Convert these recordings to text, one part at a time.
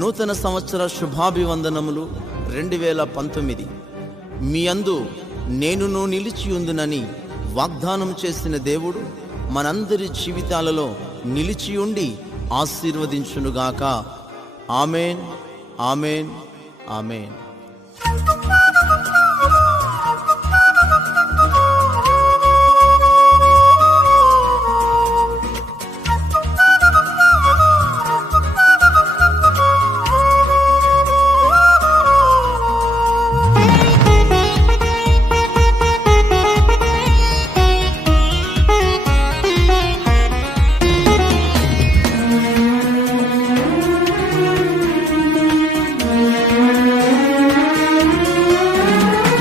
నూతన సంవత్సర శుభాభివందనములు 2019. మీ అందు నేనును నిలిచియుందునని వాగ్దానం చేసిన దేవుడు మనందరి జీవితాలలో నిలిచియుండి ఆశీర్వదించునుగాక. ఆమేన్, ఆమేన్, ఆమేన్.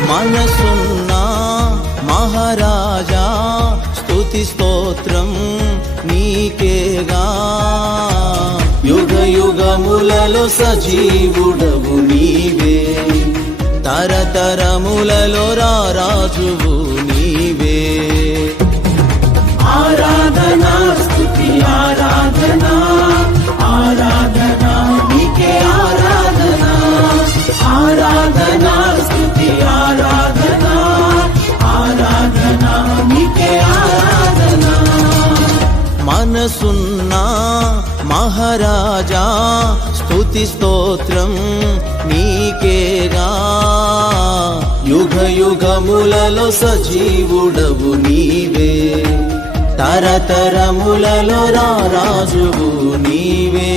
మనసున్న మహారాజా స్తుతి స్తోత్రం నీకేగా, యుగ యుగములలో సజీవుడవు నీవే, తరతరములలో రారాజువు నీవే. ఆరాధనా స్తుతి ఆరాధనా, ఆరాధనా నీకే ఆరాధనా, ఆరాధనా స్తుతి ఆరాధనా, ఆరాధనా నీకే ఆరాధనా. మనసున్న మహారాజా స్తుతి స్తోత్రం నీకేగా, యుగ యుగములలో సజీవుడవు నీవే, తరతరములలో రారాజువు నీవే.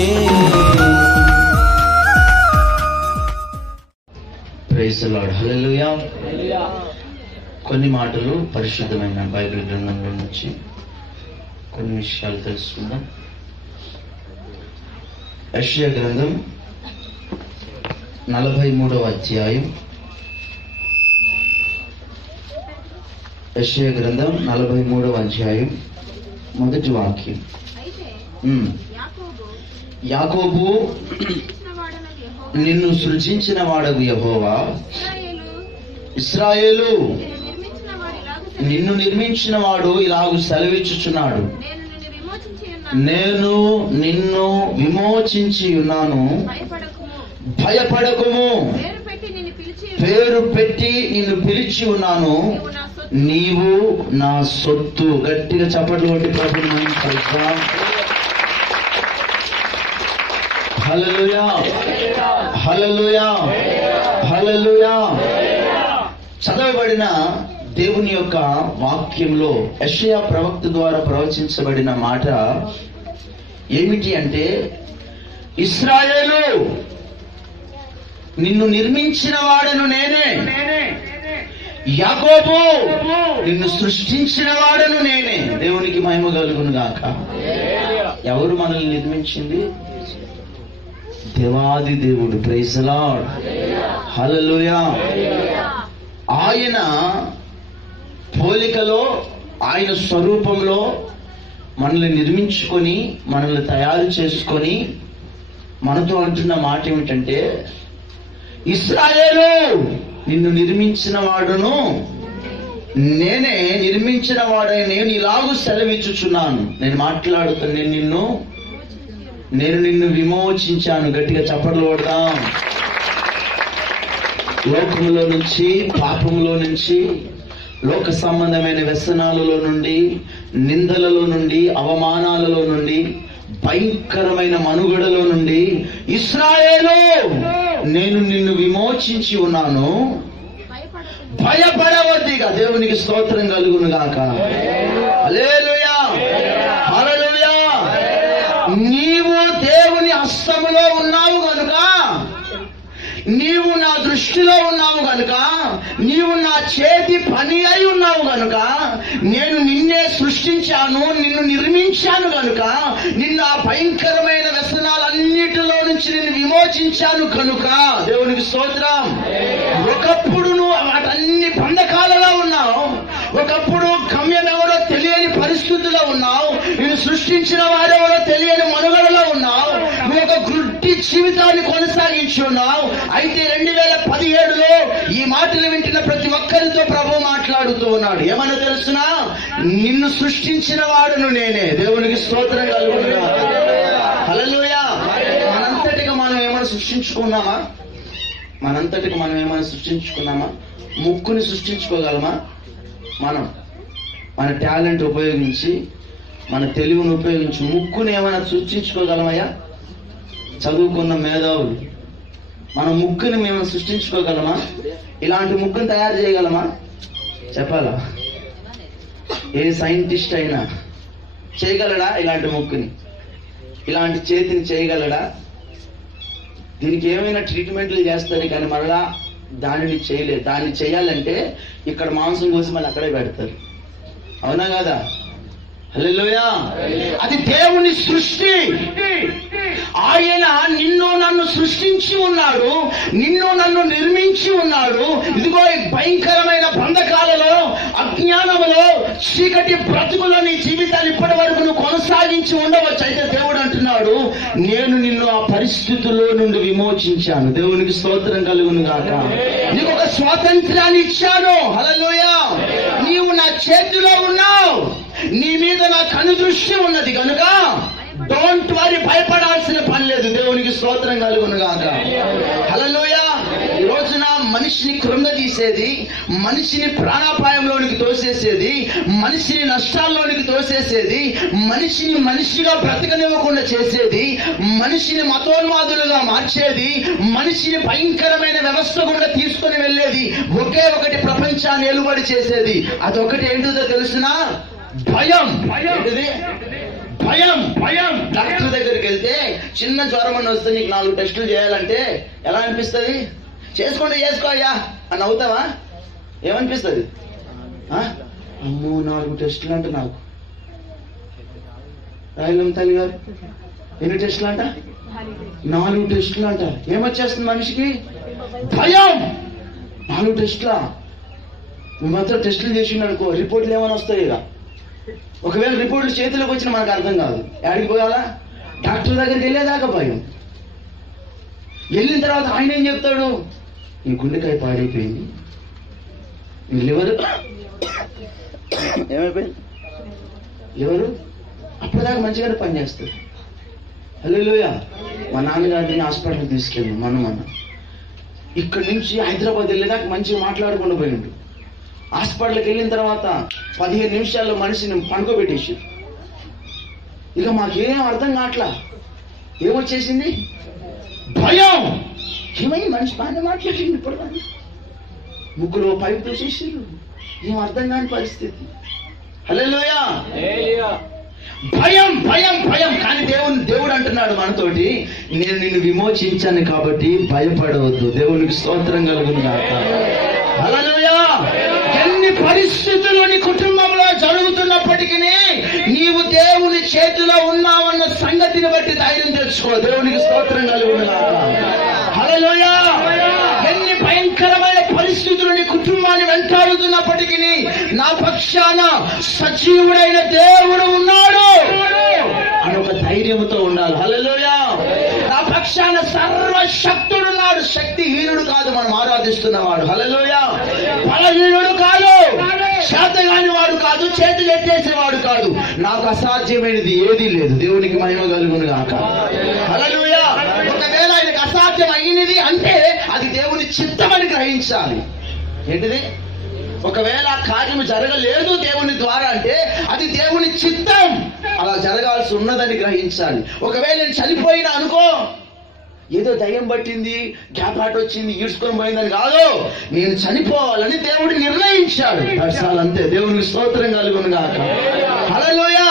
Praise the Lord. హల్లెలూయా. కొన్ని మాటలు పరిశుద్ధమైన బైబిల్ గ్రంథంలో నుంచి కొన్ని విషయాలు తెలుసుకుందాం. యెషయా గ్రంథం 43వ అధ్యాయం. యెషయా గ్రంథం 43వ అధ్యాయం మొదటి వాక్యం. యాకోబు నిన్ను సృజించిన వాడగు యెహోవా, ఇశ్రాయేలు నిన్ను నిర్మించిన వాడు ఇలాగు సెలవిచ్చుచున్నాడు, నేను నిన్ను విమోచించి ఉన్నాను, భయపడకుము, పేరు పెట్టి నిన్ను పిలిచి ఉన్నాను, నీవు నా సొత్తు. గట్టిగా చప్పట్లు కొట్టి ప్రభువుని మహిమపరుద్దాం. హల్లెలూయా, హల్లెలూయా, హల్లెలూయా. చదవబడిన దేవుని యొక్క వాక్యంలో యెషయా ప్రవక్త ద్వారా ప్రవచించబడిన మాట ఏమిటి అంటే, ఇశ్రాయేలు నిన్ను నిర్మించిన వాడను నేనే, యాకోబు నిన్ను సృష్టించిన వాడను నేనే. దేవునికి మహిమ కలుగును గాక. ఎవరు మనల్ని నిర్మించింది? దేవాది దేవుడు. Praise the Lord. హల్లెలూయా. ఆయన పోలికలో, ఆయన స్వరూపంలో మనల్ని నిర్మించుకొని, మనల్ని తయారు చేసుకొని మనతో అంటున్న మాట ఏమిటంటే, ఇశ్రాయేలు నిన్ను నిర్మించిన వాడును నేనే, నిర్మించిన వాడని నేను ఇలాగూ సెలవిచ్చుచున్నాను. నేను మాట్లాడుతాను, నేను నిన్ను విమోచించాను. గట్టిగా చప్పట్లు కొడదాం. లోకములో నుంచి, పాపములో నుంచి, లోక సంబంధమైన వ్యసనాలలో నుండి, నిందలలో నుండి, అవమానాలలో నుండి, భయంకరమైన మనుగడలో నుండి, ఇశ్రాయేలు నేను నిన్ను విమోచించి ఉన్నాను, భయపడవద్దిగా. దేవునికి స్తోత్రం కలుగును గాక. హల్లెలూయా, హల్లెలూయా. నీవు దేవుని హస్తములో ఉన్నావు గనుక, నీవు నా దృష్టిలో ఉన్నావు గనుక, నీవు నా చేతి పని అయి ఉన్నావు గనుక, నేను నిన్నే సృష్టించాను, నిన్ను నిర్మించాను గనుక, నిన్ను ఆ భయంకరమైన వ్యసనాలన్నిటిలో నుంచి నేను విమోచించాను కనుక. దేవునికి స్తోత్రం. ఒకప్పుడు నువ్వు వాటన్ని బంధకాలలో ఉన్నావు, ఒకప్పుడు గమ్యం ఎవరో తెలియని పరిస్థితుల్లో ఉన్నావు, నేను సృష్టించిన వారెవరో తెలియని మనుగడలో ఉన్నావు, నువ్వు ఒక గుడ్డి జీవితాన్ని కొనసాగించి ఉన్నావు. అయితే 2017లో ఈ మాటలు వింటున్న ప్రతి ఒక్కరితో ప్రభు మాట్లాడుతూ ఉన్నాడు. ఏమన్నా తెలుసునా? నిన్ను సృష్టించిన వాడును నేనే. దేవునికి స్తోత్రం కలుగును గాక. హల్లెలూయా. మనంతటిగా మనం ఏమైనా సృష్టించుకున్నామా? మనంతటికి మనం ఏమైనా సృష్టించుకున్నామా? ముక్కుని సృష్టించుకోగలమా? మనం మన టాలెంట్ ఉపయోగించి, మన తెలివిని ఉపయోగించి ముక్కుని ఏమైనా సృష్టించుకోగలమయ్యా? చదువుకున్న మేధావులు మన ముక్కుని మేము సృష్టించుకోగలమా? ఇలాంటి ముక్కుని తయారు చేయగలమా? చెప్పాలా? ఏ సైంటిస్ట్ అయినా చేయగలడా ఇలాంటి ముక్కుని? ఇలాంటి చేతిని చేయగలడా? దీనికి ఏమైనా ట్రీట్మెంట్లు చేస్తారు కానీ మరలా దానిని చేయలేదు. దాన్ని చేయాలంటే ఇక్కడ మాంసం కోసి మళ్ళీ అక్కడే పెడతారు. అవునా కదా? హల్లెలూయా. అది దేవుని సృష్టి. ఆయన నిన్ను నన్ను సృష్టించి ఉన్నాడు, నిన్ను నన్ను నిర్మించి ఉన్నాడు. ఇదిగో ఈ భయంకరమైన బంధకాలలో, అజ్ఞానములో, చీకటి బ్రతుకులో నీ జీవితాన్ని ఇప్పటి వరకు నువ్వు కొనసాగించి ఉండవచ్చు. అయితే దేవుడు అంటున్నాడు, నేను నిన్ను ఆ పరిస్థితుల్లో నుండి విమోచించాను. దేవునికి స్తోత్రం కలుగును గాక. నీకు ఒక స్వాతంత్రాన్ని ఇచ్చాను. హల్లెలూయా. నీవు నా చేతిలో ఉన్నావు, నీ మీద నా కనుదృష్టి ఉన్నది కనుక డోంట్ వరీ, భయపడాల్సిన పని లేదు. దేవునికి స్తోత్రం కలుగును గాక. హల్లెలూయా. ఈ రోజున మనిషిని కృంగదీసేది, మనిషిని ప్రాణాపాయంలోనికి తోసేసేది, మనిషిని నష్టాల్లోనికి తోసేసేది, మనిషిని మనిషిగా బ్రతకనివ్వకుండా చేసేది, మనిషిని మతోన్మాదులుగా మార్చేది, మనిషిని భయంకరమైన వ్యవస్థ గుండా తీసుకుని వెళ్ళేది ఒకే ఒకటి, ప్రపంచాన్ని ఏలుబడి చేసేది. అదొకటి ఏంటిదో తెలుసునా? భయం. భయం. భయం. డాక్టర్ దగ్గరికి వెళ్తే చిన్న జ్వరం అని వస్తే నీకు 4 టెస్టులు చేయాలంటే ఎలా అనిపిస్తుంది? చేసుకోండి, చేసుకో అయ్యా అని అవుతావా? ఏమనిపిస్తుంది? అమ్మో 4 టెస్టులు అంట. నాకు రాయలం తల్లి గారు ఎన్ని టెస్టులు అంట? 4 టెస్టులు అంట. ఏమొచ్చేస్తుంది మనిషికి? భయం. 4 టెస్టులా? నువ్వు మాత్రం టెస్టులు చేసిండనుకో, రిపోర్ట్లు ఏమైనా వస్తాయి ఇక. ఒకవేళ రిపోర్ట్లు చేతిలోకి వచ్చినా మనకు అర్థం కాదు. ఎక్కడికి పోవాలా? డాక్టర్ దగ్గరికి వెళ్ళేదాకా భయం. వెళ్ళిన తర్వాత ఆయన ఏం చెప్తాడు? నీ గుండెకాయ పాడైపోయింది, నీ లివర్ ఏమైపోయింది, లివరు అప్పటిదాకా మంచిగానే పనిచేస్తుంది. హల్లెలూయా. మా నాన్నగారిని హాస్పిటల్కి తీసుకెళ్ళాను మొన్న. ఇక్కడి నుంచి హైదరాబాద్ వెళ్ళేదాకా మంచిగా మాట్లాడుకుండా పోయిండు. హాస్పిటల్కి వెళ్ళిన తర్వాత 15 నిమిషాల్లో మనిషిని పడుకోబెట్టేసి, ఇక మాకేం అర్థం కావట్లా. ఏమొచ్చేసింది? భయం. ఏమైంది? మనిషి బాగానే మాట్లాడింది, ఇప్పుడు ముగ్గురు పైపు తోసేసారు. ఏం అర్థం కాని పరిస్థితి. హల్లెలూయా. భయం. భయం. భయం. కానీ దేవుడు అంటున్నాడు మనతోటి, నేను నిన్ను విమోచించాను కాబట్టి భయపడవద్దు. దేవునికి స్తోత్రం కలుగును గాక. హల్లెలూయా. ఎన్ని పరిస్థితులు నీ కుటుంబంలో జరుగుతున్నప్పటికీ నీవు దేవుని చేతిలో ఉన్నావన్న సంగతిని బట్టి ధైర్యం తెచ్చుకో. దేవునికి స్తోత్రం కలుగును గాక. హల్లెలూయా. ఎన్ని భయంకరమైన పరిస్థితులు నీ కుటుంబాన్ని వెంటాడుతున్నప్పటికీ నా పక్షాన సజీవుడైన దేవుడు ఉన్నాడు అని ఒక ధైర్యంతో ఉండాలి. హల్లెలూయా. నా పక్షాన సర్వశక్తుడున్నాడు. శక్తిహీనుడు కాదు మనం ఆరాధిస్తున్నవాడు. హల్లెలూయా. బలహీనుడు కాదు, చేతగాని వాడు కాదు, చేతులు ఎత్తేసేవాడు కాదు. నాకు అసాధ్యమైనది ఏదీ లేదు. దేవునికి మహిమ కలుగును గాక. హల్లెలూయా. ఒకవేళ ఆయనకు అసాధ్యం అయినది అంటే అది దేవుని చిత్తమని గ్రహించాలి. ఏంటిది? ఒకవేళ ఆ కార్యము జరగలేదు దేవుని ద్వారా అంటే అది దేవుని చిత్తం, అలా జరగాల్సి ఉన్నదని గ్రహించాలి. ఒకవేళ నేను చనిపోయినా అనుకో, ఏదో దయ్యం పట్టింది, గ్యాప్ హార్ట్ వచ్చింది, ఈడ్చుకొని పోయిందని కాదు, నేను చనిపోవాలని దేవుడు నిర్ణయించాడు. అసలు అంతే. దేవునికి స్తోత్రం కలుగును గాక. హల్లెలూయా.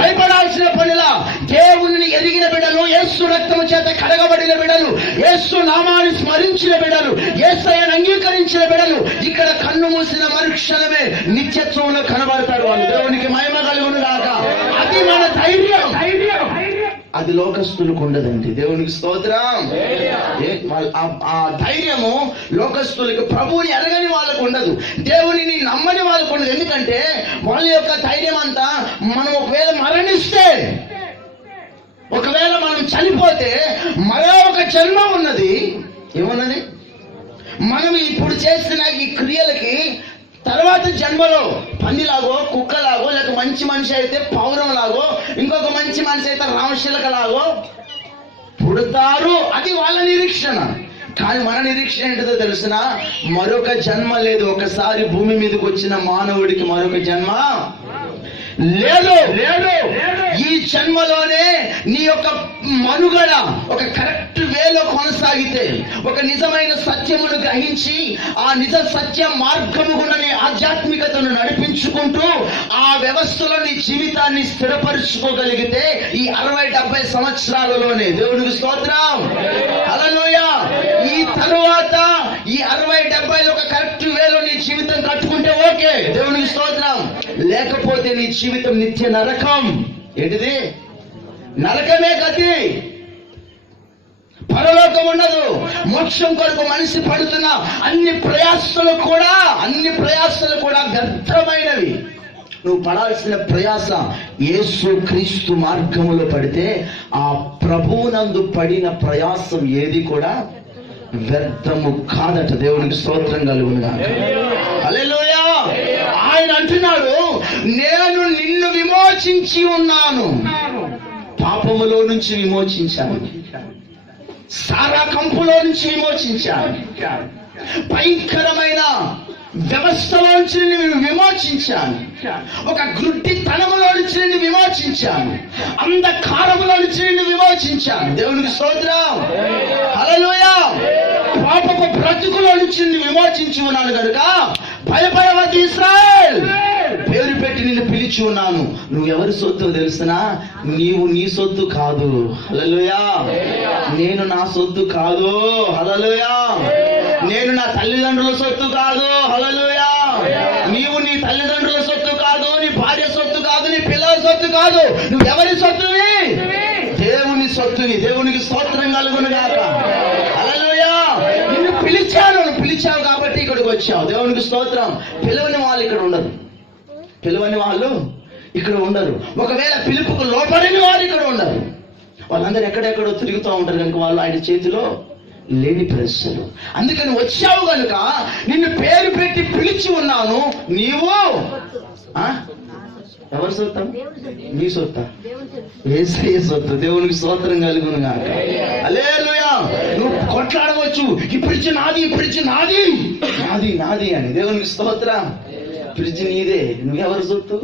భయపడాల్సిన పనిలా దేవుని ఎరిగిన బిడ్డలు, యేసు రక్తము చేత కడగబడిన బిడ్డలు, యేసు నామాన్ని స్మరించిన బిడ్డలు, యేసయ్యను అంగీకరించిన బిడ్డలు ఇక్కడ కన్ను మూసిన మరుక్షణమే నిత్యత్వంలో కనబడతాడు వాళ్ళు. దేవునికి మహిమ కలుగును గాక. అది మన ధైర్యం. అది లోకస్తులకు ఉండదండి. దేవునికి స్తోత్రం. ఆ ధైర్యము లోకస్తులకు, ప్రభువుని ఎరగని వాళ్ళకు ఉండదు, దేవునిని నమ్మని వాళ్ళకు ఉండదు. ఎందుకంటే వాళ్ళ యొక్క ధైర్యం అంతా మనం ఒకవేళ మరణిస్తే, ఒకవేళ మనం చనిపోతే మరో ఒక జన్మ ఉన్నది. ఏమున్నది? మనం ఇప్పుడు చేస్తున్న ఈ క్రియలకి తర్వాత జన్మలో పందిలాగో, కుక్కలాగో, లేక మంచి మనిషి అయితే పౌరం లాగో, ఇంకొక మంచి మనిషి అయితే రామశిలక లాగో పుడతారు, అది వాళ్ళ నిరీక్షణ. కానీ మన నిరీక్షణ ఏంటిదో తెలుసిన, మరొక జన్మ లేదు. ఒకసారి భూమి మీదకి వచ్చిన మానవుడికి మరొక జన్మ లేదు. ఈ జన్మలోనే నీ యొక్క మనుగడ ఒక కరెక్ట్ వేలో కొనసాగితే, ఒక నిజమైన సత్యమును గ్రహించి ఆ నిజ సత్య మార్గము గుండా నీ ఆధ్యాత్మికతను నడిపించుకుంటూ ఆ వ్యవస్థలో నీ జీవితాన్ని స్థిరపరుచుకోగలిగితే ఈ 60-70 సంవత్సరాలలోనే, దేవునికి స్తోత్రం, హల్లెలూయా, ఈ తరువాత ఈ 60-70 ఒక కరెక్ట్ వేలో నీ జీవితం కట్టుకుంటే ఓకే, దేవునికి స్తోత్రం. లేకపోతే నీ జీవితం నిత్య నరకం. ఏంటిది? నరకమే గతి. పరలోకం ఉండదు. మోక్షం కొరకు మనిషి పడుతున్న అన్ని ప్రయాసలు కూడా వ్యర్థమైనవి. నువ్వు పడాల్సిన ప్రయాస యేసు క్రీస్తు మార్గములో పడితే ఆ ప్రభువునందు పడిన ప్రయాసం ఏది కూడా వ్యర్థము కాదట. దేవునికి స్తోత్రం కలుగునుగాక. హల్లెలూయా. ఆయన అంటున్నాడు, నేను నిన్ను విమోచించి ఉన్నాను, పాపములో నుంచి విమోచించాను, సారా కంపులో నుంచి విమోచించాను, భయంకరమైన వ్యవస్థలో నుంచి నిన్ను విమోచించాను, ఒక గుడ్డితనములో నుంచి నిన్ను విమోచించాను, అంధకారములో నుంచి నిన్ను విమోచించాను. దేవునికి స్తోత్రం, హల్లెలూయా. పాపపు బ్రతుకులో నుంచి నిన్ను విమోచించి ఉన్నాను కనుక భయపడవద్దు ఇశ్రాయేల్, పేరు పెట్టి నిన్ను పిలిచి ఉన్నాను. నువ్వు ఎవరి సొత్తు తెలుసునా? నీవు నీ సొత్తు కాదు. హల్లెలూయా. నేను నా సొత్తు కాదు. హల్లెలూయా. నేను నా తల్లిదండ్రుల సొత్తు కాదు. హల్లెలూయా. నీవు నీ తల్లిదండ్రుల సొత్తు కాదు, నీ భార్య సొత్తు కాదు, నీ పిల్లల సొత్తు కాదు. నువ్వు ఎవరి సొత్తువి? దేవుని సొత్తువి. దేవునికి స్తోత్రం కలుగునుగాక. హల్లెలూయా. నిన్ను పిలిచాను, నువ్వు పిలిచావు కాబట్టి ఇక్కడికి వచ్చావు. దేవునికి స్తోత్రం. పిలవని వాళ్ళు ఇక్కడ ఉండరు. ఒకవేళ పిలుపుకు లోపడని వారు ఇక్కడ ఉండరు. వాళ్ళందరూ ఎక్కడెక్కడో తిరుగుతూ ఉంటారు కనుక వాళ్ళు ఆయన చేతిలో లేని ప్రశ్నలు. అందుకని వచ్చావు కనుక నిన్ను పేరు పెట్టి పిలిచి ఉన్నాను. నీవు ఎవరి సొత్తా? నీ సొత్తా? యేసయ్య సొత్తు. దేవునికి స్తోత్రం కలుగునుగాక. హల్లెలూయా. నువ్వు కొట్లాడవచ్చు, ఇప్పుడు నాది అని. దేవునికి స్తోత్రం. ఫ్రిడ్జ్ నీదే, నువ్వెవరి సొత్తు?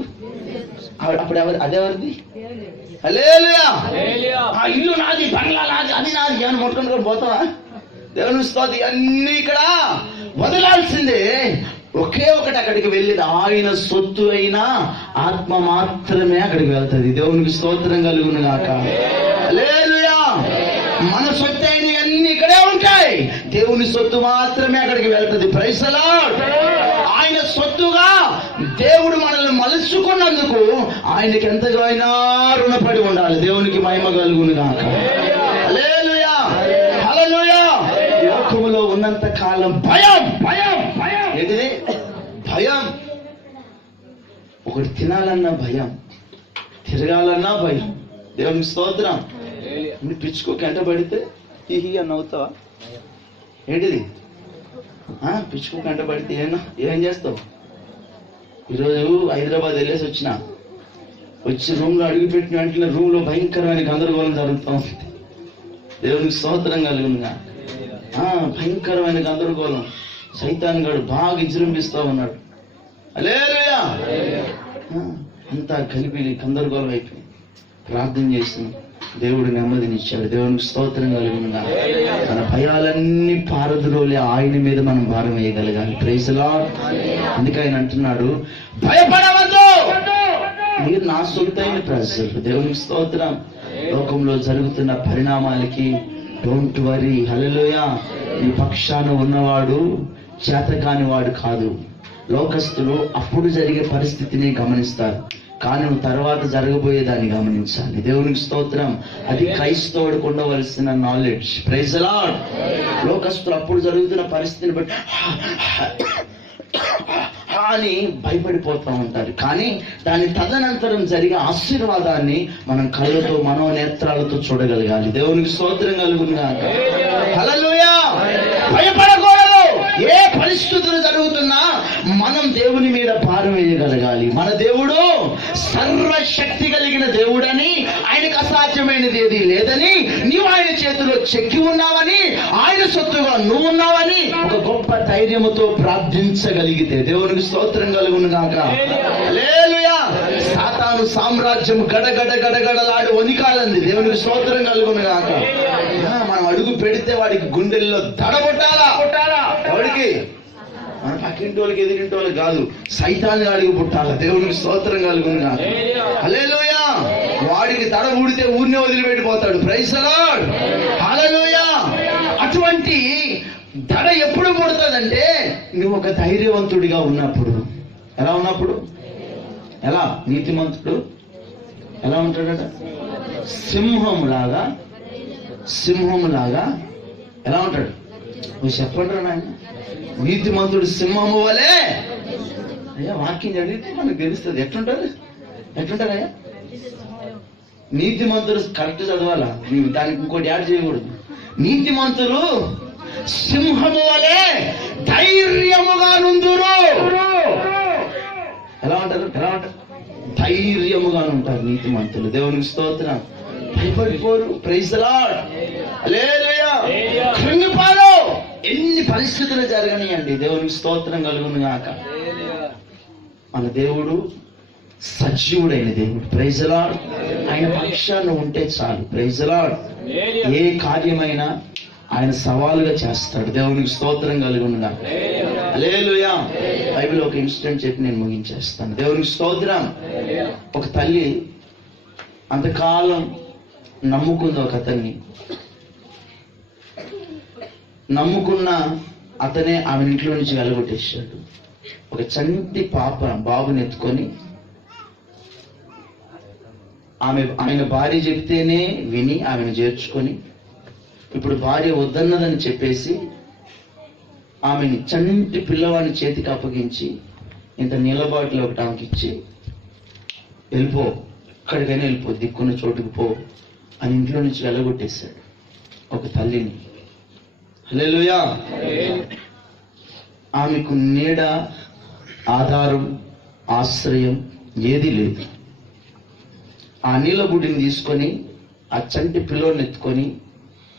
అప్పుడు అదెవరిది? హల్లెలూయా. ఆ ఇల్లు నాది, బంగ్లా నాది, అది నాది అని మొట్టుకొని పోతావా? దేవుని స్తోత్రం. అన్ని ఇక్కడ వదలాల్సిందే. ఒకే ఒకటి అక్కడికి వెళ్ళేది, ఆయన సొత్తు అయినా ఆత్మ మాత్రమే అక్కడికి వెళ్తుంది. దేవునికి స్తోత్రం కలుగునుగాక. హల్లెలూయా. మన సొత్తు అయిన అన్ని ఇక్కడే ఉంటాయి, దేవుని సొత్తు మాత్రమే అక్కడికి వెళ్తుంది. Praise the Lord. ఆయన సొత్తుగా దేవుడు మనల్ని మలుచుకున్నందుకు ఆయనకి ఎంతగానో రుణపడి ఉండాలి. దేవునికి మహిమ కలుగునుగాక. హల్లెలూయా. హల్లెలూయా. లోకములో ఉన్నంత కాలం భయం. ఏంటిది? భయం. ఒకటి తినాలన్నా భయం, తిరగాలన్నా భయం. దేవునికి స్తోత్రం. పిచ్చుకో గంట పడితే హిహి అని నవ్వుతావా? ఏంటిది? పిచ్చుకో గంట పడితే ఏం చేస్తావు? ఈరోజు హైదరాబాద్ వెళ్ళేసి వచ్చి రూమ్లో అడుగుపెట్టిన వెంటనే రూమ్లో భయంకరమైన గందరగోళం జరుగుతూ ఉంది. దేవునికి స్తోత్రం కలుగునుగా. భయంకరమైన గందరగోళం. సైతాన్ గాడు బాగా విజృంభిస్తూ ఉన్నాడు. హల్లెలూయా. అంతా కలిపి గందరగోళం అయిపోయింది. ప్రార్థన చేస్తున్నాం, దేవుడు నెమ్మదినిచ్చాడు. దేవునికి స్తోత్రం కలుగునుగా. మన భయాలన్నీ పారద్రోలి ఆయన మీద మనం భారం వేయగలగాలి. Praise the lord. అందుకే ఆయన అంటున్నాడు, భయపడవద్దు, మీరు నా సొంతైన ప్రజలు. దేవునికి స్తోత్రం. లోకంలో జరుగుతున్న పరిణామాలకి డోంట్ వరీ. హల్లెలూయా. ఈ పక్షాన ఉన్నవాడు చేతకాని వాడు కాదు. లోకస్తులు అప్పుడు జరిగే పరిస్థితిని గమనిస్తారు, కానీ నువ్వు తర్వాత జరగబోయేదాన్ని గమనించాలి. దేవునికి స్తోత్రం. అది క్రైస్తవుడికి ఉండవలసిన నాలెడ్జ్. Praise the lord. లోకస్తులు అప్పుడు జరుగుతున్న పరిస్థితిని బట్టి అని భయపడిపోతూ ఉంటారు, కానీ దాని తదనంతరం జరిగే ఆశీర్వాదాన్ని మనం కళ్ళతో మనోనేత్రాలతో చూడగలగాలి. దేవునికి స్తోత్రం కలుగునుగాక. హల్లెలూయా. భయపడకూడదు. ఏ పరిస్థితులు జరుగుతున్నా మనం దేవుని మీద భారం వేయగలగాలి. మన దేవుడు సర్వ సర్వశక్తి కలిగిన దేవుడని, ఆయనకు అసాధ్యమైనది ఏది లేదని, నీవు ఆయన చేతిలో చెక్కి ఉన్నావని, ఆయన సొత్తుగా నువ్వు ఉన్నావని ఒక గొప్ప ధైర్యముతో ప్రార్థించగలిగితే దేవునికి స్తోత్రం కలుగును గాక. హల్లెలూయా. సాతాను సామ్రాజ్యం గడగడ గడగడలాడు వణికాలంది. దేవునికి స్తోత్రం కలుగును గాక. మనం అడుగు పెడితే వాడికి గుండెల్లో దడగొట్టాలా. ఎవరికి? మన పక్కింటి వాళ్ళకి ఎదిరింటి వాళ్ళకి కాదు, సైతాన్ని అడిగి పుట్టాల. దేవునికి స్తోత్రం కలుగును గాక. హల్లెలూయా. వాడికి దడ ఊడితే ఊరినే వదిలిపెట్టిపోతాడు. Praise the Lord. హల్లెలూయా. అటువంటి దడ ఎప్పుడు పుడుతుందంటే నువ్వు ఒక ధైర్యవంతుడిగా ఉన్నప్పుడు. ఎలా ఉన్నప్పుడు? ఎలా? నీతిమంతుడు ఎలా ఉంటాడట? సింహంలాగా ఎలా ఉంటాడు? నువ్వు చెప్పండి రా నాయన. నీతిమంతుడు సింహము వలే. అయ్యా వాక్యం చదివితే మనకు తెలుస్తుంది. ఎట్లుంటారయ్యా? నీతిమంతుడు కరెక్ట్ చదవాలా, దానికి ఇంకోటి యాడ్ చేయకూడదు. నీతిమంతులు సింహము వలే ధైర్యముగా నుందురు. ఎలా ఉంటారు? ధైర్యముగా ఉంటారు నీతిమంతులు. దేవునికి స్తోత్రం. భయపడిపోరు. Praise the Lord. హల్లెలూయా. కృంగిపోరు. ఎన్ని పరిస్థితులు జరగనియండి. దేవునికి స్తోత్రం కలుగును గాక. మన దేవుడు సజీవుడైన దేవుడు. Praise the Lord. ఆయన పక్షాన ఉంటే చాలు. Praise the Lord. ఏ కార్యమైనా ఆయన సవాలుగా చేస్తాడు. దేవునికి స్తోత్రం కలుగును గాక. హల్లెలూయా. బైబిల్ ఒక ఇన్సిడెంట్ చెప్పి నేను ముగించేస్తాను. దేవునికి స్తోత్రం. ఒక తల్లి అంతకాలం నమ్ముకుంది ఒక అతన్ని. నమ్ముకున్న అతనే ఆమె ఇంట్లో నుంచి వెలగొట్టేశాడు. ఒక చంటి బాబుని ఎత్తుకొని ఆయన భార్య చెప్తేనే విని ఆమెను చేర్చుకొని, ఇప్పుడు భార్య వద్దన్నదని చెప్పేసి ఆమెని చంటి పిల్లవాడిని చేతికి అప్పగించి ఇంత నీళ్ళ బాటిల్ ఒకటి ఆమెకి ఇచ్చి, వెళ్ళిపో, ఎక్కడికైనా వెళ్ళిపో, దిక్కున్న చోటుకు పో అని ఇంట్లో నుంచి వెళ్ళగొట్టేశాడు ఒక తల్లిని. హల్లెలూయా. ఆమెకు నీడ, ఆధారం, ఆశ్రయం ఏదీ లేదు. ఆ నీళ్ళ బుడ్డిని తీసుకొని ఆ చంటి పిల్లోని ఎత్తుకొని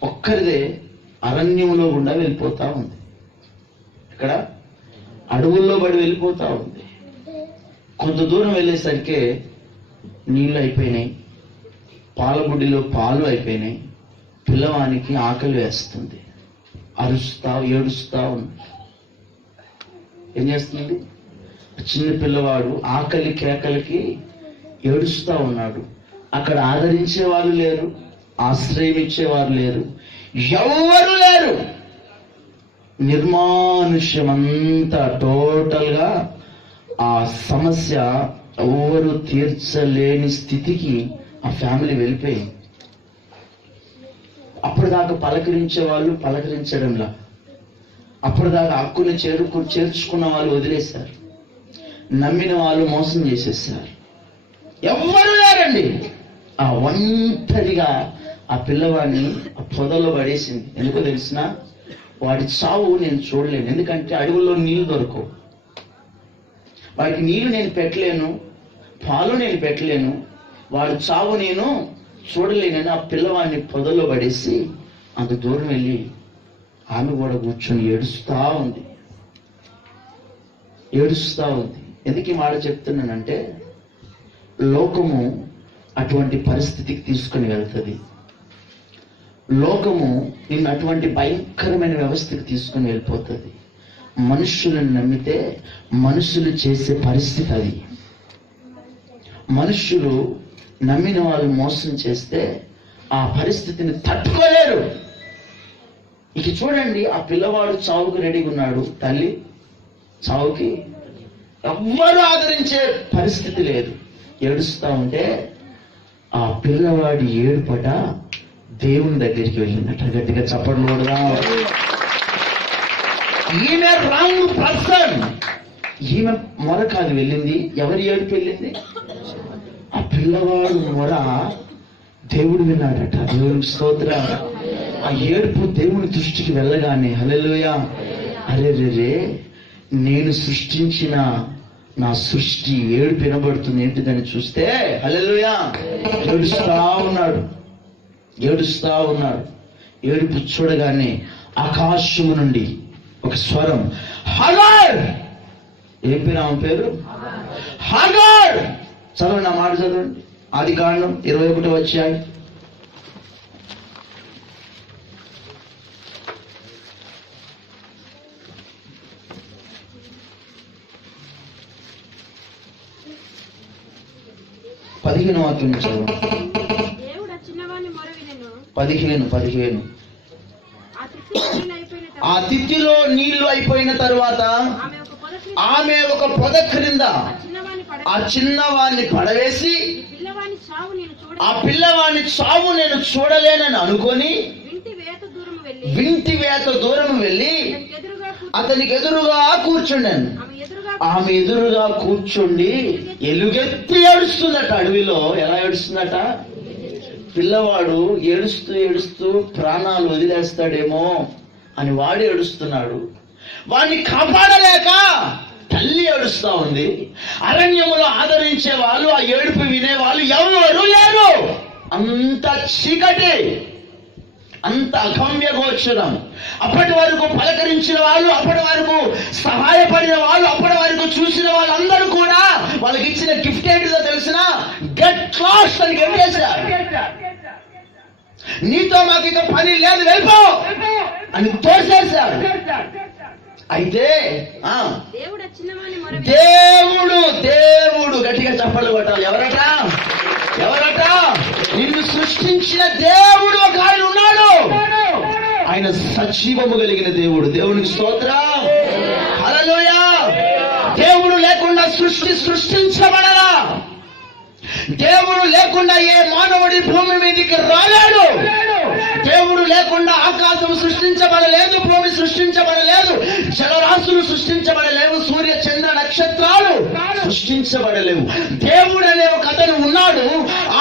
ఒక్కరిదే అరణ్యంలో గుండా వెళ్ళిపోతా ఉంది. ఇక్కడ అడవుల్లో పడి వెళ్ళిపోతా ఉంది. కొంత దూరం వెళ్ళేసరికి నీళ్ళు అయిపోయినాయి, పాల బుడ్డిలో పాలు అయిపోయినాయి. పిల్లవానికి ఆకలి వేస్తుంది, ఏడుస్తా ఉంది. ఏం చేస్తుంది? చిన్న పిల్లవాడు ఆకలి కేకలకి ఏడుస్తా ఉన్నాడు. అక్కడ ఆదరించే వాళ్ళు లేరు, ఆశ్రయం ఇచ్చేవారు లేరు, ఎవరు లేరు. నిర్మానుష్యమంతా టోటల్గా ఆ సమస్య ఎవరు తీర్చలేని స్థితికి ఆ ఫ్యామిలీ వెళ్ళిపోయింది. అప్పటిదాకా పలకరించే వాళ్ళు పలకరించడంలా, అప్పటిదాకా హక్కుని చేర్చుకున్న వాళ్ళు వదిలేశారు, నమ్మిన వాళ్ళు మోసం చేసేసారు. ఎవ్వరు లేరండి. ఆ ఒంటరిగా ఆ పిల్లవాడిని ఆ పొదలో పడేసింది. ఎందుకో తెలిసిన? వాడి చావు నేను చూడలేను. ఎందుకంటే అడవుల్లో నీళ్లు దొరకవు. వాడికి నీళ్లు నేను పెట్టలేను, పాలు నేను పెట్టలేను, వాడి చావు నేను చూడలేనని ఆ పిల్లవాడిని పొదలో పడేసి అంత దూరం వెళ్ళి ఆమె కూడా కూర్చొని ఏడుస్తా ఉంది. ఎందుకు ఈ మాట చెప్తున్నానంటే, లోకము అటువంటి పరిస్థితికి తీసుకుని వెళ్తుంది. లోకము నిన్ను అటువంటి భయంకరమైన వ్యవస్థకి తీసుకుని వెళ్ళిపోతుంది. మనుష్యులను నమ్మితే మనుషులు చేసే పరిస్థితి అది. మనుష్యులు నమ్మిన వాళ్ళు మోసం చేస్తే ఆ పరిస్థితిని తట్టుకోలేరు. ఇక చూడండి, ఆ పిల్లవాడు చావుకి రెడీగా ఉన్నాడు. తల్లి చావుకి ఎవ్వరూ ఆదరించే పరిస్థితి లేదు. ఏడుస్తా ఉంటే ఆ పిల్లవాడి ఏడుపట దేవుని దగ్గరికి వెళ్ళిందట. గట్టిగా చప్పట్లు కొడదా. ఈమె రాంగ్ పర్సన్. ఈమె మొర కాదు వెళ్ళింది. ఎవరి ఏడుపు వెళ్ళింది? ఆ పిల్లవాడు మొర దేవుడు విన్నాడట. దేవునికి స్తోత్రం. ఆ ఏడుపు దేవుని దృష్టికి వెళ్ళగానే హల్లెలూయా, అరే రే నేను సృష్టించిన నా సృష్టి ఏడుపు వినబడుతుంది. ఏంటిదని చూస్తే హల్లెలూయా, ఏడుస్తా ఉన్నాడు. ఏడుపు చూడగానే ఆకాశము నుండి ఒక స్వరం, హగర్. ఏం పేరు ఆమె పేరు? హగర్. చదవండి, నా మాట చదవండి. ఆదికాండం 21వ అధ్యాయం. పదిహేను వాక్యం చదవండి. 15. ఆ తిత్తిలో నీళ్లు అయిపోయిన తరువాత ఆమె ఒక పొద క్రింద ఆ చిన్నవాణ్ణి పడవేసి, ఆ పిల్లవాణ్ణి చావు నేను చూడలేనని అనుకొని వింటి వేత దూరం వెళ్ళి అతనికి ఎదురుగా కూర్చుండాను. ఆమె ఎదురుగా కూర్చుండి ఎలుగెత్తి ఏడుస్తుందట. అడవిలో ఎలా ఏడుస్తుందట? పిల్లవాడు ఏడుస్తూ ప్రాణాలు వదిలేస్తాడేమో అని వాడు ఏడుస్తున్నాడు. వాడిని కాపాడలేక తల్లి ఏడుస్తా ఉంది. అరణ్యములో ఆదరించే వాళ్ళు, ఆ ఏడుపు వినేవాళ్ళు ఎవరు లేరు. అంత చీకటి, అంత అగమ్య గోచరం. అప్పటి వరకు పలకరించిన వాళ్ళు, అప్పటి వరకు సహాయపడిన వాళ్ళు, అప్పటి వరకు చూసిన వాళ్ళందరూ కూడా వాళ్ళకి ఇచ్చిన గిఫ్ట్ ఏంటిదో తెలిసిన, గెట్ లాస్ట్ అని గెట్టేశారు. నీతో మాకు ఇక పని లేదు, వెళ్ళిపో అని తోసేశారు. అయితే దేవుడు గట్టిగా చప్పట్లు కొట్టాలి. ఎవరట? నిన్ను సృష్టించిన దేవుడు ఒక ఆయన ఉన్నాడు. ఆయన సజీవము కలిగిన దేవుడు. దేవునికి స్తోత్రం, హల్లెలూయా. దేవుడు లేకుండా సృష్టించబడలా. దేవుడు లేకుండా ఏ మానవుడి భూమి మీదకి రాలేడు. దేవుడు లేకుండా ఆకాశం సృష్టించబడలేదు, భూమి సృష్టించబడలేదు, జలరాశులు సృష్టించబడలేవు, సూర్య చంద్ర నక్షత్రాలు సృష్టించబడలేవు. దేవుడు అనే ఒక అతను ఉన్నాడు.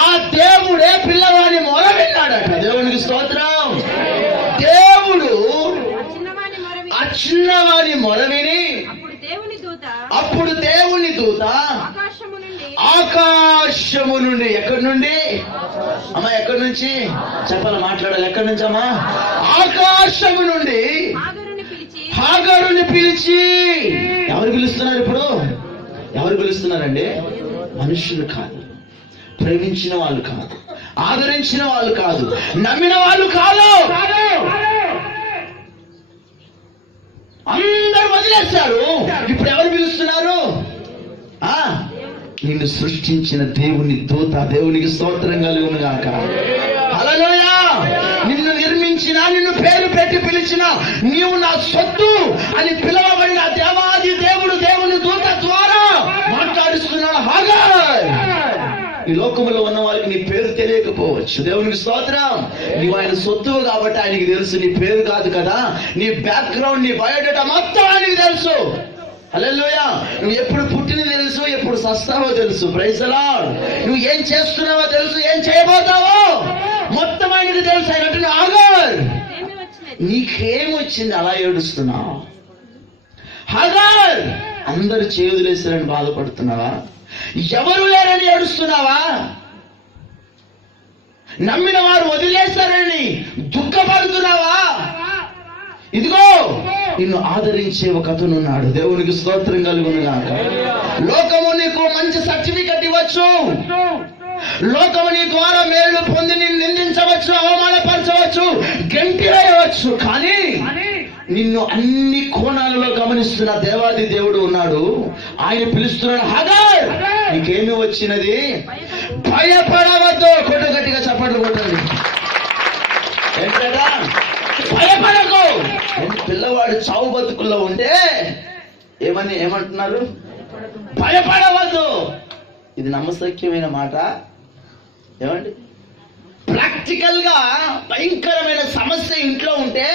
ఆ దేవుడే పిల్లవాడిని మొర విన్నాడట. దేవునికి స్తోత్రం. దేవుడు ఆ చిన్నవాడి మొర విని అప్పుడు దేవుని దూత ఆకాశము నుండి, ఎక్కడి నుండి అమ్మా? ఎక్కడి నుంచి చెప్పాలి, మాట్లాడాలి. ఎక్కడి నుంచి అమ్మా? ఆకాశము నుండి హాగరుని పిలిచి. ఎవరు పిలుస్తున్నారు ఇప్పుడు? ఎవరు పిలుస్తున్నారండి? మనుషులు కాదు, ప్రేమించిన వాళ్ళు కాదు, ఆదరించిన వాళ్ళు కాదు, నమ్మిన వాళ్ళు కాదు. అందరూ వదిలేశారు. ఇప్పుడు ఎవరు పిలుస్తున్నారు? నిన్ను సృష్టించిన దేవుని దూత. దేవునికి స్తోత్రం కలుగును గాక. హల్లెలూయా. నిన్ను నిర్మించిన, నిన్ను పేరు పెట్టి పిలిచిన, నీవు నా సొత్తు అని పిలవబడిన దేవాది దేవుడు దేవుని దూత ద్వారా మాట్లాడిస్తున్నాడు. హాగర్. ఈ లోకములో ఉన్న వాళ్ళకి నీ పేరు తెలియకపోవచ్చు. దేవునికి స్తోత్రం. నీవు ఆయన సొత్తువు కాబట్టి ఆయనకి తెలుసు. నీ పేరు కాదు కదా, నీ బ్యాక్గ్రౌండ్, నీ బయోడేటా మొత్తం ఆయనకి తెలుసు. హల్లెలూయా. నువ్వు ఎప్పుడు పుట్టినది తెలుసు, ఎప్పుడు సస్తావో తెలుసు. Praise the Lord. నువ్వు ఏం చేస్తున్నావో తెలుసు, ఏం చేయబోతావో మొత్తం ఆయనకి తెలుసు. ఆయన అంటే హాగర్, నీకేమొచ్చింది అలా ఏడుస్తున్నావు? హాగర్, అందరు చేదులేసారని బాధపడుతున్నావా? ఎవరు లేరని ఏడుస్తున్నావా? నమ్మిన వారు వదిలేస్తారని దుఃఖపడుతున్నావా? ఇదిగో నిన్ను ఆదరించే ఒక అతను ఉన్నాడు. దేవునికి స్తోత్రం కలుగును గాక. లోకము నీకు మంచి సర్టిఫికెట్ ఇవ్వచ్చు, లోకము నీ ద్వారా మేలు పొంది నిన్ను నిందించవచ్చు, అవమానపరచవచ్చు, గంటివేయవచ్చు. కానీ నిన్ను అన్ని కోణాలలో గమనిస్తున్న దేవాది దేవుడు ఉన్నాడు. ఆయన పిలుస్తున్నాడు, హాగర్, నీకేమి వచ్చినది? భయపడవద్దు. కొట్టు, గట్టిగా చప్పట్లు కొట్టండి. ఏంటా? భయపడకు. పిల్లవాడు చావు బతుకుల్లో ఉంటే ఏమంటున్నారు? భయపడవద్దు. ఇది నమ్మశక్యమైన మాట. ఏమండి? ప్రాక్టికల్ గా భయంకరమైన సమస్య ఇంట్లో ఉంటే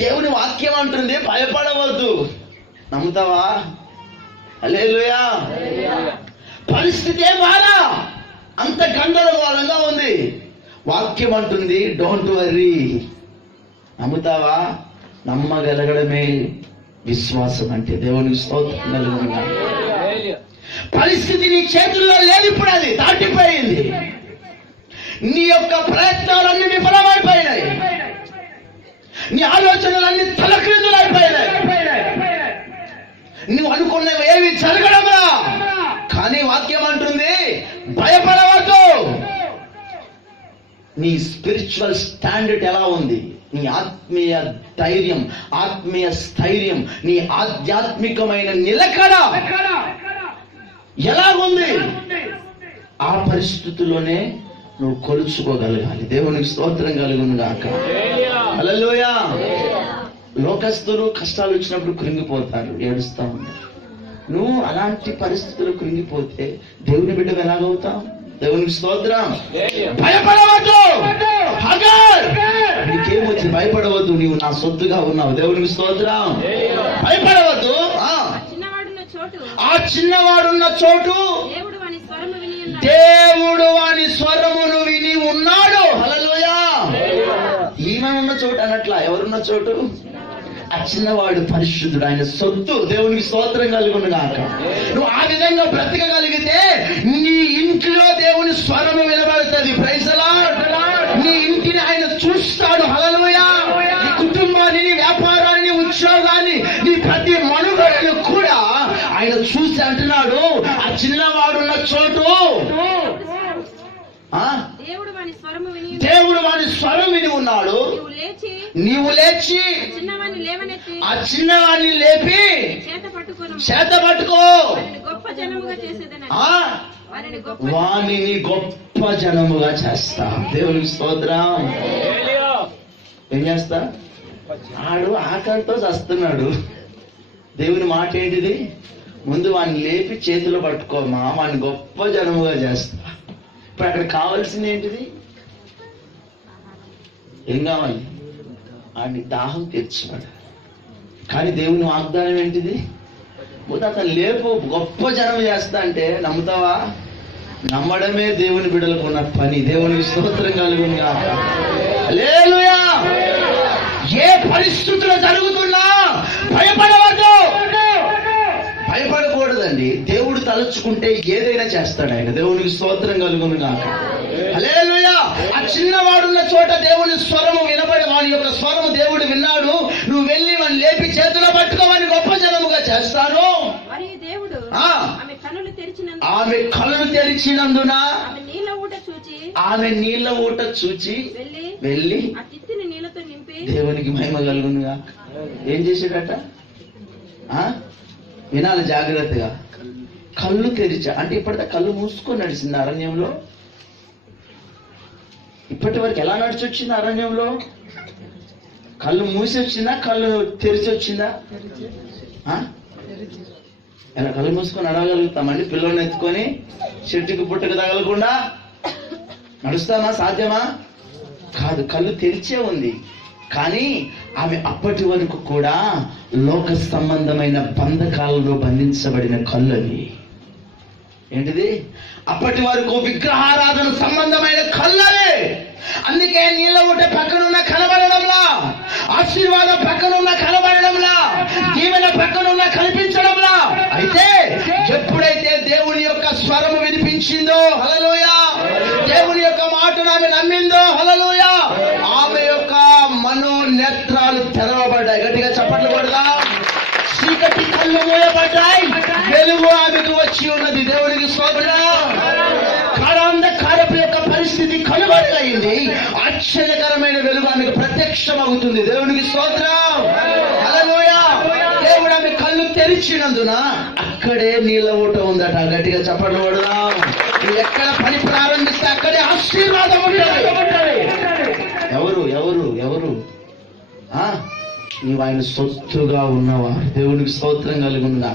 దేవుని వాక్యం అంటుంది భయపడవద్దు. నమ్ముతావా? హల్లెలూయా. పరిస్థితి బాగా అంత గందరగోళంగా ఉంది. వాక్యం అంటుంది డోంట్ వర్రీ. నమ్ముతావా? నమ్మగలగడమే విశ్వాసం అంటే. దేవునికి స్తోత్రం కలుగును గాక. పరిస్థితి నీ చేతుల్లో లేదు, ఇప్పుడు అది దాటిపోయింది. నీ యొక్క ప్రయత్నాలన్నీ విఫలమైపోయినాయి, నీ ఆలోచనలన్నీ తలక్రిందులైపోయినాయి, నువ్వు అనుకున్నవి ఏవి జరగడంలా. కానీ వాక్యం అంటుంది భయపడవద్దు. నీ స్పిరిచువల్ స్టాండర్డ్ ఎలా ఉంది, నీ ఆత్మీయ ధైర్యం, ఆత్మీయ స్థైర్యం, నీ ఆధ్యాత్మికమైన నిలకడ ఎలాగుంది, ఆ పరిస్థితుల్లోనే నువ్వు కొలుచుకోగలగాలి. దేవునికి స్తోత్రం కలుగును గాక. హల్లెలూయా. లోకస్తులు కష్టాలు వచ్చినప్పుడు కృంగిపోతారు, ఏడుస్తా ఉంటారు. నువ్వు అలాంటి పరిస్థితులు కృంగిపోతే దేవుని బిడ్డకు ఎలాగవుతావు? దేవునికి స్తోత్రం. భయపడవద్దు. హగర్, నీకేమొచ్చి భయపడవద్దు, నీవు నా సొత్తుగా ఉన్నావు. దేవునికి స్తోత్రం. భయపడవద్దు. ఆ చిన్నవాడున్న చోటు దేవుడు వాని స్వరమును విని ఉన్నాడు. హల్లెలూయా. ఈమె ఉన్న చోటు అన్నట్లా, ఎవరున్న చోటు? ఆ చిన్నవాడు పరిశుద్ధుడు, ఆయన సొత్తు. దేవునికి స్తోత్రం కలుగును గాక. నువ్వు ఆ విధంగా బ్రతకగలిగితే నీ ఇంట్లో దేవుని స్వరము వినబడుతుంది. Praise the Lord. నీ ఇంటిని ఆయన చూస్తాడు. హల్లెలూయా. నీ కుటుంబాన్ని, నీ వ్యాపారాన్ని, ఉద్యోగాన్ని, నీ ప్రతి మనుగడను కూడా ఆయన చూసి అంటున్నాడు, ఆ చిన్నవాడున్న చోటు దేవుడు వాని స్వరం విని ఉన్నాడు. నీవు లేచి ఆ చిన్నవాడిని లేపి చేత పట్టుకో, వానిని గొప్ప జనముగా చేస్తా. దేవునికి స్తోత్రం. ఏం చేస్తా? ఆడు ఆకలితో చస్తున్నాడు. దేవుని మాట ఏంటిది? ముందు వాడిని లేపి చేతిలో పట్టుకోమా, వాడిని గొప్ప జనముగా చేస్తా. ఇప్పుడు అక్కడ కావాల్సింది ఏంటిది? ఏం కావాలి? వాడిని దాహం తీర్చినాడు. కానీ దేవుని వాగ్దానం ఏంటిది? ముందు అతను లేపు, గొప్ప జనం చేస్తా అంటే నమ్ముతావా? నమ్మడమే దేవుని బిడ్డలకు ఉన్న పని. దేవునికి స్తోత్రం కలుగును గాక. హల్లెలూయా. ఏ పరిస్థితులు జరుగుతున్నా భయపడవద్దు. భయపడకూడదండి. దేవుడు తలుచుకుంటే ఏదైనా చేస్తాడు ఆయన. దేవునికి స్తోత్రం కలుగును గాక. హల్లెలూయా. ఆ చిన్నవాడున్న చోట దేవుని స్వరము వినబడి, వాని యొక్క స్వరము దేవుడు విన్నాడు. నువ్వు వెళ్ళి వాడిని లేపి చేతిలో పట్టుకోమని గొప్ప జనముగా చేస్తాను. ఆమె కళ్ళు తెరిచినందున ఆమె నీళ్ళ ఊట చూచి వెళ్ళి దేవునికి మహిమ కలుగునుగా. ఏం చేశాడట? వినాలి జాగ్రత్తగా. కళ్ళు తెరిచా అంటే ఇప్పటిదా కళ్ళు మూసుకొని నడిచింది అరణ్యంలో. ఇప్పటి వరకు ఎలా నడిచి వచ్చింది అరణ్యంలో? కళ్ళు మూసి వచ్చిందా, కళ్ళు తెరిచి వచ్చిందా? ఎలా కళ్ళు మూసుకొని నడవగలుగుతామండి? పిల్లల్ని ఎత్తుకొని చెట్టుకు పుట్టుకు తగలకుండా నడుస్తామా? సాధ్యమా? కాదు. కళ్ళు తెరిచే ఉంది. కానీ ఆమె అప్పటి వరకు కూడా లోక సంబంధమైన బంధకాలలో బంధించబడిన కళ్ళు అవి. ఏంటిది? అప్పటి వరకు విగ్రహారాధన సంబంధమైన కళ్ళవే. అందుకే నీళ్ళ ఊట పక్కనున్న కనబడడంలా, ఆశీర్వాదం పక్కనున్న కనబడడంలా, దీవెన పక్కనున్న కనిపించడంలా. అయితే ఎప్పుడైతే దేవుని యొక్క స్వరము వినిపించిందో, హల్లెలూయా, దేవుని యొక్క మాటను ఆమె నమ్మిందో, హల్లెలూయా, ఆమె యొక్క మనోనేత్రాలు తెరవబడ్డాయి. గట్టిగా చప్పట్లు కొడదాం. చీకటి కళ్ళు మూయబడ్డాయి, వెలుగు ఆమెకు వచ్చి ఉన్నది. దేవునికి స్తోత్రం. కారాంధకారపు యొక్క పరిస్థితి కనుగొనగలిగింది. ఆశ్చర్యకరమైన వెలుగు ఆమెకు ప్రత్యక్షమవుతుంది. దేవునికి స్తోత్రం. హల్లెలూయా. దేవుడు ఆమె కళ్ళు తెరిచినందున అక్కడే నీళ్ళ ఊట ఉందట. గట్టిగా చప్పట్లు కొడదాం. నువ్వు ఎక్కడ పని ప్రారంభిస్తే అక్కడే ఆశీర్వాదం ఉంటుంది. ఎవరు ఎవరు ఎవరు? నీవు ఆయన సొత్తుగా ఉన్నవా? దేవునికి స్తోత్రం కలుగునుగా.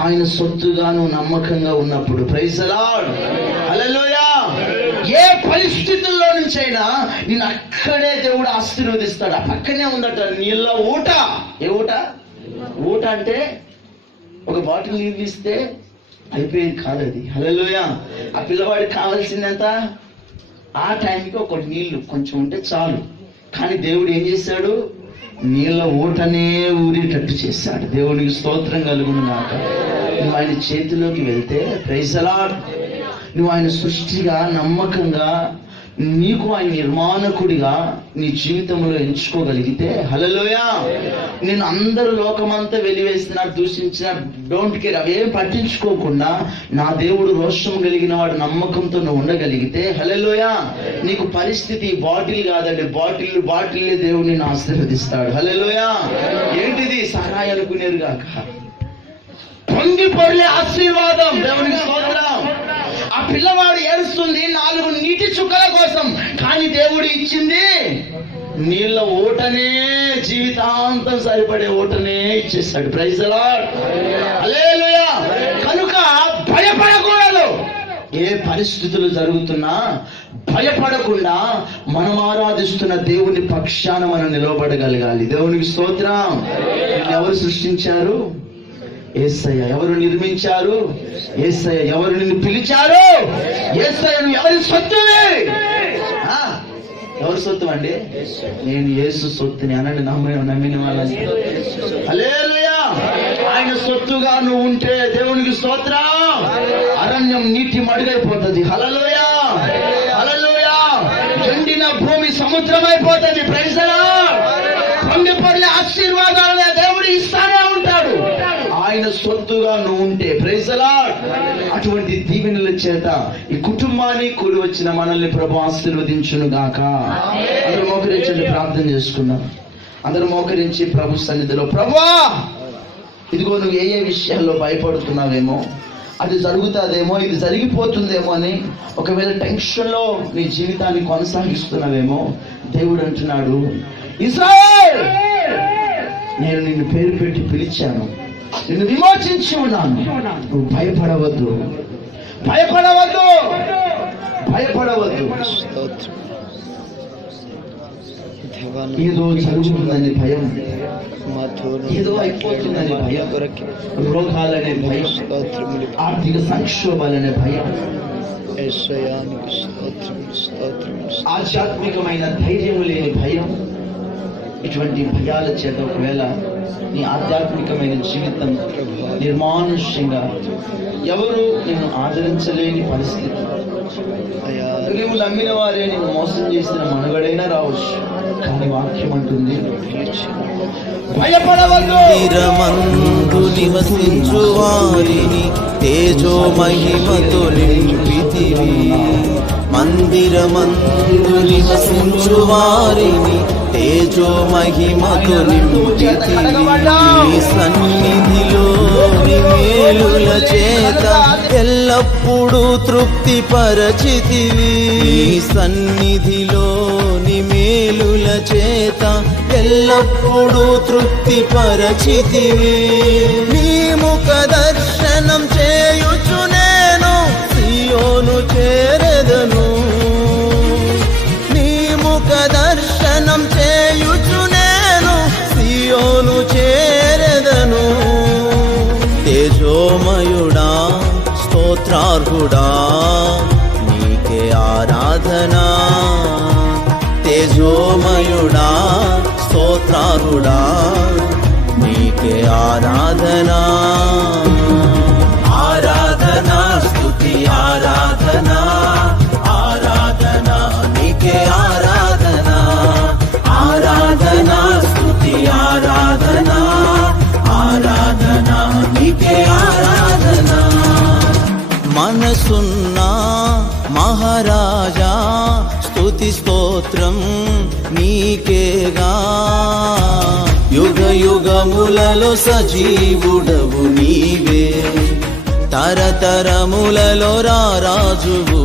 ఆయన సొత్తుగా నువ్వు నమ్మకంగా ఉన్నప్పుడు, ప్రైజ్ ది లార్డ్, హల్లెలూయా, ఏ పరిస్థితుల్లో నుంచైనా నేను అక్కడే దేవుడు ఆశీర్వదిస్తాడు. ఆ పక్కనే ఉందట నీళ్ళ ఊట. ఏ ఊట? ఊట అంటే ఒక బాటిల్ నీళ్ళు ఇస్తే అయిపోయేది కాదు అది. హల్లెలూయా. ఆ పిల్లవాడికి కావాల్సిందంత ఆ టైంకి ఒక నీళ్లు కొంచెం ఉంటే చాలు. కానీ దేవుడు ఏం చేశాడు? నీళ్ళ ఊటనే ఊరేటట్టు చేశాడు. దేవునికి స్తోత్రం కలుగును గాక. నువ్వు ఆయన చేతిలోకి వెళ్తే ప్రైజ్ ది లార్డ్, నువ్వు ఆయన సృష్టిగా నమ్మకంగా నీకు ఆయన నిర్మాణకుడిగా నీ జీవితంలో ఎంచుకోగలిగితే, హల్లెలూయా, నేను అందరూ లోకమంతా వెలివేస్తున్నా దూషించిన డోంట్ కేర్, అవేం పట్టించుకోకుండా నా దేవుడు రోషం కలిగిన వాడు నమ్మకంతో నువ్వు ఉండగలిగితే, హల్లెలూయా, నీకు పరిస్థితి బాటిల్ కాదండి, బాటిల్లే దేవుడు నిన్ను ఆశీర్వదిస్తాడు. హల్లెలూయా. ఏంటిది? సహాయం అనుకునేరు కాక పొంగి పొర్లే ఆశీర్వాదం. దేవునికి స్తోత్రం. ఆ పిల్లవాడు ఏడుస్తుంది 4 నీటి చుక్కల కోసం, కానీ దేవుడు ఇచ్చింది నీళ్ళ ఓటనే, జీవితాంతం సరిపడే ఓటనే ఇచ్చేస్తాడు. ప్రైజ్ ది లార్డ్, హల్లెలూయా. కనుక భయపడకూడదు. ఏ పరిస్థితులు జరుగుతున్నా భయపడకుండా మనం ఆరాధిస్తున్న దేవుని పక్షాన మనం నిలబడగలగాలి. దేవునికి స్తోత్రం. ఎవరు సృష్టించారు? యేసయ్య. ఎవరు నిర్మించారు? యేసయ్య. ఎవరు నిన్ను పిలిచారు? యేసయ్య. నువ్వు ఎవరి సొత్తువి? ఎవరి సొత్తు అండి? నేను యేసు సొత్తుని అనండి, నమ్మిన వాళ్ళని. హల్లెలూయా. ఆయన సొత్తుగా నువ్వు ఉంటే దేవునికి స్తోత్రం. అరణ్యం నీటి మడుగైపోతుంది. హల్లెలూయా, హల్లెలూయా. ఎండిన భూమి సముద్రం అయిపోతుంది. Praise the Lord. పొంగిపొర్లే ఆశీర్వాదాలనే దేవుడు ఇస్తానే ఉంటాడు. ఆయన సొత్తుగా నువ్వు ఉంటే, ప్రైజ్ ది లార్డ్, అటువంటి దీవెనల చేత ఈ కుటుంబాన్ని కూడి వచ్చిన మనల్ని ప్రభు ఆశీర్వదించును గాక. అందరూ మోకరించండి, ప్రార్థన చేసుకున్నాం. అందరూ మోకరించి ప్రభు సన్నిధిలో, ప్రభువా, ఇదిగో నువ్వు ఏ విషయాల్లో భయపడుతున్నావేమో, అది జరుగుతుందేమో, ఇది జరిగిపోతుందేమో అని ఒకవేళ టెన్షన్లో నీ జీవితాన్ని కొనసాగిస్తున్నావేమో, దేవుడు అంటున్నాడు, ఇశ్రాయేల్, నేను నిన్ను పేరు పెట్టి పిలిచాను, నిన్ను విమోచించి ఉన్నాను, నువ్వు భయపడవద్దు, భయపడవద్దు, భయపడవద్దు. ఏదో జరుగుతుందని భయం, ఏదో అయిపోతుందని భయం, రోగాలనే భయం, ఆర్థిక సంక్షోభాలనే భయం, ఆధ్యాత్మికమైన ధైర్యం లేని భయం, ఇటువంటి భయాల చేత ఒకవేళ నీ ఆధ్యాత్మికమైన జీవితం నిర్మానుష్యంగా, ఎవరు నిన్ను ఆదరించలేని పరిస్థితి, నువ్వు నమ్మిన వారే నిన్ను మోసం చేసిన మనుగడైనా రావచ్చు, కానీ వాక్యం అంటుంది భయపడవద్దు. మందు నివసించు వారిని తేజో మహిమతో నింపితివి, మందిరమందు నివసించు వారిని తేజో మహిమతో నింపితివి, నీ సన్నిధిలో మేలుల చేత ఎల్లప్పుడూ తృప్తి పరచితివి, నీ సన్నిధిలో మేలుల చేత ఎల్లప్పుడూ తృప్తి పరచితివి, నీ ముఖ దర్శనం చేయుచు నేను సియోను చేరెదను, నీ ముఖ దర్శనం చేయుచు నేను సియోను చేరెదను. తేజోమయుడా స్తోత్రార్హుడా నీకే ఆరాధనా, తేజోమయుడా స్తోత్రార్హుడా నీకే ఆరాధనా, ఆరాధనా స్తుతి ఆరాధనా, ఆరాధనా నీకే ఆరాధనా, ఆరాధనా స్తుతి ఆరాధనా, ఆరాధనా నీకే ఆరాధనా. మనసున్నా మహారాజా స్తుతి స్తోత్రం నీకేగా, యుగ యుగములలో సజీవుడవు నీవే, తరతరములలో రారాజువు